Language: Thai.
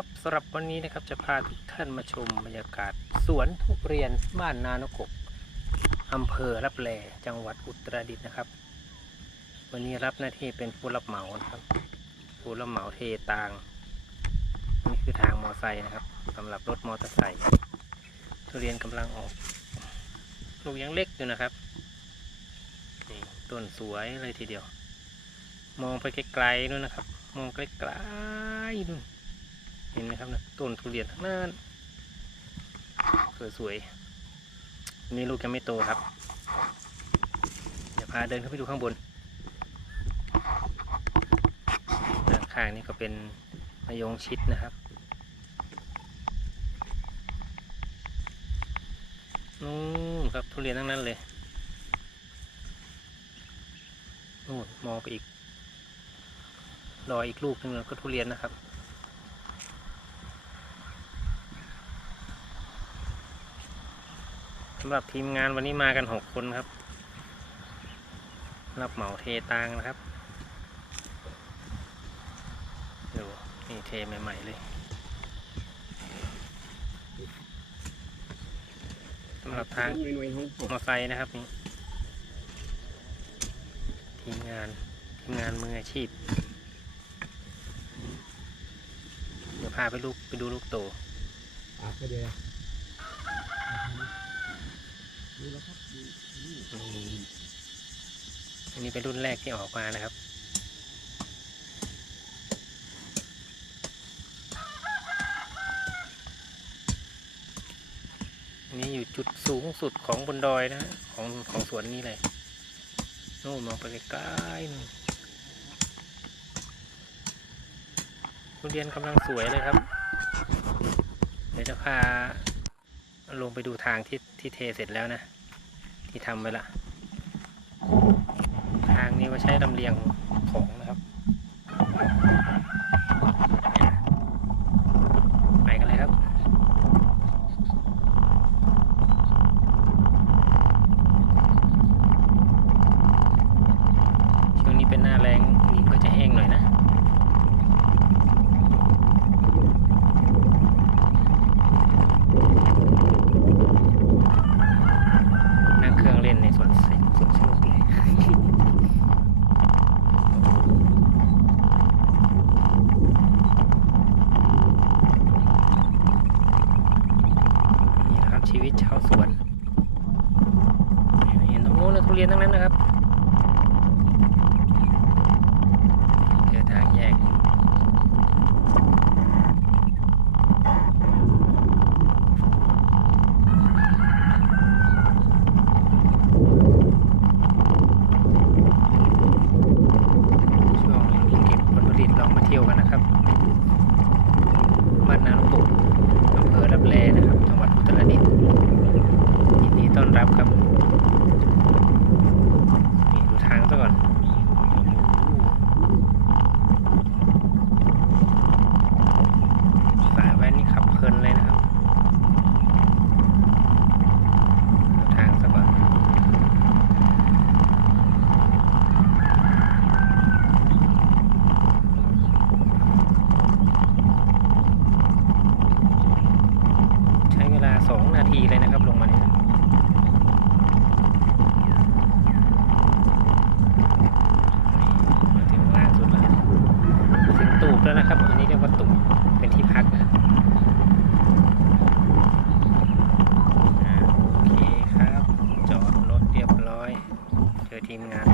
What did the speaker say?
ครับสำหรับวันนี้นะครับจะพาทุกท่านมาชมบรรยากาศ สวนทุเรียนบ้านนานกกอำเภอรับแลจังหวัดอุตรดิตถ์นะครับ วันนี้รับหน้าที่เป็นผู้รับเหมานะครับ ผู้รับเหมาเทตางนี่คือทางมอไซค์นะครับสำหรับรถมอเตอร์ไซค์ทุเรียนกำลังออกลูกยังเล็กอยู่นะครับนี่ต้นสวยเลยทีเดียว มองไปไกลๆนู่นนะครับ มองไกลๆนู่น เห็นไหมครับนะต้นทุเรียนทั้งนั้นสวยๆนี่ลูกยังไม่โตครับ เดี๋ยวพาเดินเข้าไปดูข้างบนด้านข้างนี่ก็เป็นมะยงชิดนะครับนู่นครับทุเรียนทั้งนั้นเลยนู่นมองไปอีกรออีกลูกหนึงแล้วก็ทุเรียนนะครับำหรับทีมงานวันนี้มากันหกคนครับ รับเหมาเทตางนะครับดูนี่เทใหม่ๆเลยสำหรับทางมอไซค์นะครับนี่ทีมงานทีมงานมืออาชีพ เดี๋ยวพาไปลูกไปดูลูกโตอะก็เดี๋ยวดูแล้วครับดูนี่ นี่ อันนี้เป็นรุ่นแรกที่ออกมานะครับ อันนี้อยู่จุดสูงสุดของบนดอยนะฮะของของสวนนี้เลยโน่นมองไปไกลๆนู่นทุเรียนกำลังสวยเลยครับ เดี๋ยวจะพาลงไปดูทางที่ที่เทเสร็จแล้วนะ ที่ทำไว้ละทางนี้ไว้ใช้ลำเลียงของนะครับ ไปกันเลยครับ ช่วงนี้เป็นหน้าแรงดินก็จะแห้งหน่อยนะ นั่งเครื่องเล่นในสวน สสวนสนุกเลยนี่นะครับชีวิตชาวสวนเห็นตรงโน้นนะทุเรียนทั้งนั้นนะครับเจอทางแยก ช่วงนี้เก็บผลผลิตลองมาเที่ยวกันนะครับ บ้านนาลูกปุกอำเภอรับแลนะครับ จังหวัดอุตรดิตถ์ยินดีต้อนรับ ครับนี่ดูทางซะก่อนสายแว้นนี่ขับเพลินเลยนะครับดูทางซะก่อนใช้เวลา2นาทีเลยนะครับลงมาเนี่ยมาถึงล่างสุดแล้วถึงตูบ แล้วนะครับ อันนี้เรียกว่าตุ่มเป็นที่พักนะโอเคครับ จอดรถเรียบร้อย เจอทีมงาน